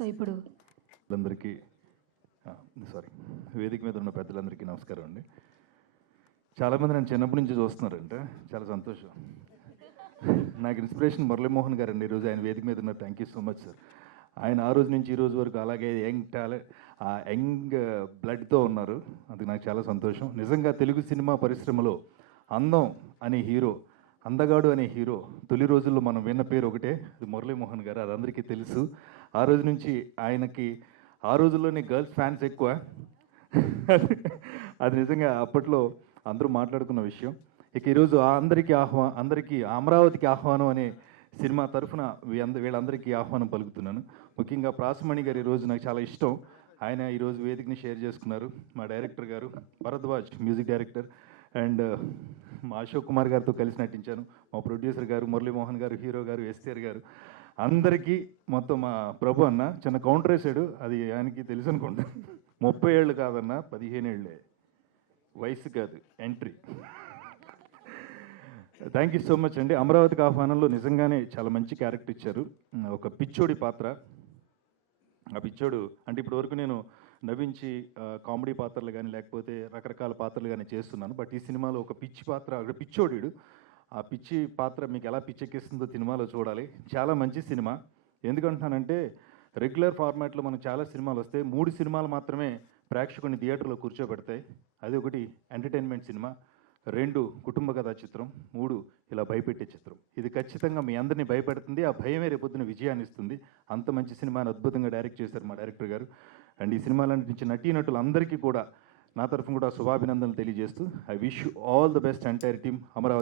So ఇప్పుడు? అందరికీ sorry వేదిక మీద ఉన్న పెద్దలందరికీ నమస్కారం అండి. చాలామంది నన్ను చిన్నప్పటి నుంచి చూస్తున్నారంటే చాలా సంతోషం. నాకు ఇన్స్పిరేషన్ మురళీమోహన్ గారు అండి ఈరోజు ఆయన వేదిక మీద ఉన్నారు. Thank you so much sir ఆయన ఆ రోజు నుంచి ఈ రోజు వరకు అలాగే యంగ్ టాలెంట్ ఆ యంగ్ బ్లడ్తో ఉన్నారు. అది నాకు చాలా సంతోషం. నిజంగా తెలుగు సినిమా పరిశ్రమలో అందం అనే హీరో అందగాడు అనే హీరో తొలి రోజుల్లో మనం విన్న పేరు ఒకటే అది మురళీమోహన్ గారు అది అందరికీ తెలుసు. ఆ రోజు నుంచి ఆయనకి ఆ రోజుల్లోనే గర్ల్స్ ఫ్యాన్స్ ఎక్కువ. అది నిజంగా అప్పట్లో అందరూ మాట్లాడుకున్న విషయం. ఇక ఈరోజు ఆ అందరికీ ఆహ్వా అందరికీ అమరావతికి ఆహ్వానం అనే సినిమా తరఫున వీళ్ళందరికీ ఆహ్వానం పలుకుతున్నాను. ముఖ్యంగా ప్రాసమణి గారు ఈరోజు నాకు చాలా ఇష్టం. ఆయన ఈరోజు వేదికని షేర్ చేసుకున్నారు మా డైరెక్టర్ గారు భరద్వాజ్ మ్యూజిక్ డైరెక్టర్. అండ్ మా అశోక్ కుమార్ గారితో కలిసి నటించాను. మా ప్రొడ్యూసర్ గారు మురళీమోహన్ గారు హీరో గారు ఎస్టీఆర్ గారు. అందరికీ మొత్తం మా ప్రభు అన్న చిన్న కౌంటర్ వేసాడు. అది ఆయనకి తెలుసు అనుకుంటా. ముప్పై ఏళ్ళు కాదన్న పదిహేను ఏళ్ళే. వయసు కాదు entry. Thank you so much అండి. అమరావతికి ఆహ్వానంలో నిజంగానే చాలా మంచి క్యారెక్టర్ ఇచ్చారు. ఒక పిచ్చోడి పాత్ర. ఆ పిచ్చోడు అంటే ఇప్పటి వరకు నేను నవ్వించి కామెడీ పాత్రలు కానీ లేకపోతే రకరకాల పాత్రలు కానీ చేస్తున్నాను. బట్ ఈ సినిమాలో ఒక పిచ్చి పాత్ర అక్కడ పిచ్చోడీడు. ఆ పిచ్చి పాత్ర మీకు ఎలా పిచ్చెక్కిస్తుందో సినిమాలో చూడాలి. చాలా మంచి సినిమా. ఎందుకంటున్నానంటే రెగ్యులర్ ఫార్మాట్లో మనకు చాలా సినిమాలు వస్తాయి. మూడు సినిమాలు మాత్రమే ప్రేక్షకుని థియేటర్లో కూర్చోబెడతాయి. అది ఒకటి ఎంటర్టైన్మెంట్ సినిమా. రెండు కుటుంబ కథా చిత్రం. మూడు ఇలా భయపెట్టే చిత్రం. ఇది ఖచ్చితంగా మీ అందరినీ భయపెడుతుంది. ఆ భయమే రేపొద్దున విజయాన్ని ఇస్తుంది అంత మంచి సినిమాని అద్భుతంగా డైరెక్ట్ చేశారు మా డైరెక్టర్ గారు. అండ్ ఈ సినిమాలో నటించిన నటీనటులందరికీ కూడా నా తరఫున కూడా శుభాభినందనలు తెలియజేస్తూ I wish all the best entire team Amaravati